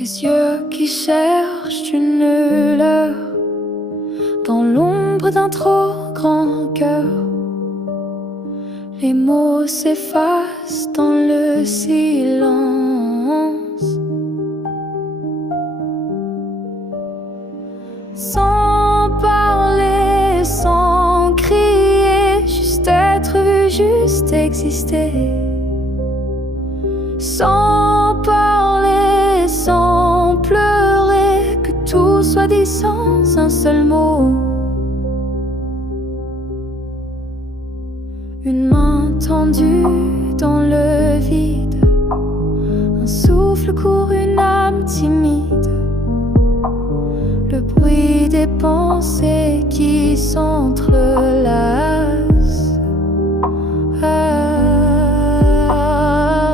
Les yeux qui cherchent une lueur dans l'ombre d'un trop grand cœur. Les mots s'effacent dans le silence. Sans parler, sans crier, juste être vu, juste exister. Sans parler, sans pleurer, que tout soit dit sans un seul mot. Une main tendue dans le vide, un souffle court, une âme timide. Le bruit des pensées qui s'entrelacent.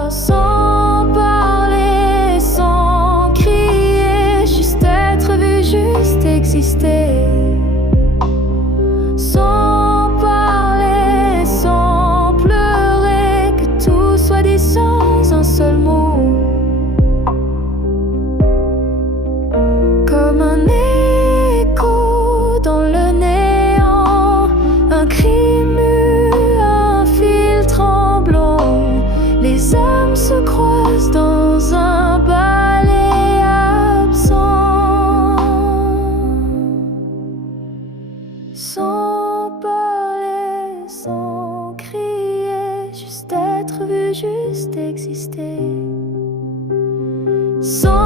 Sans parler, sans crier, juste être vu, juste exister. Sans parler, sans pleurer, que tout soit dit sans un seul mot. Comme un écho dans le néant, un cri mu, un fil tremblant. Les âmes se croisent dans un balai absent. Sans parler, sans crier, juste être vu, juste exister. Sans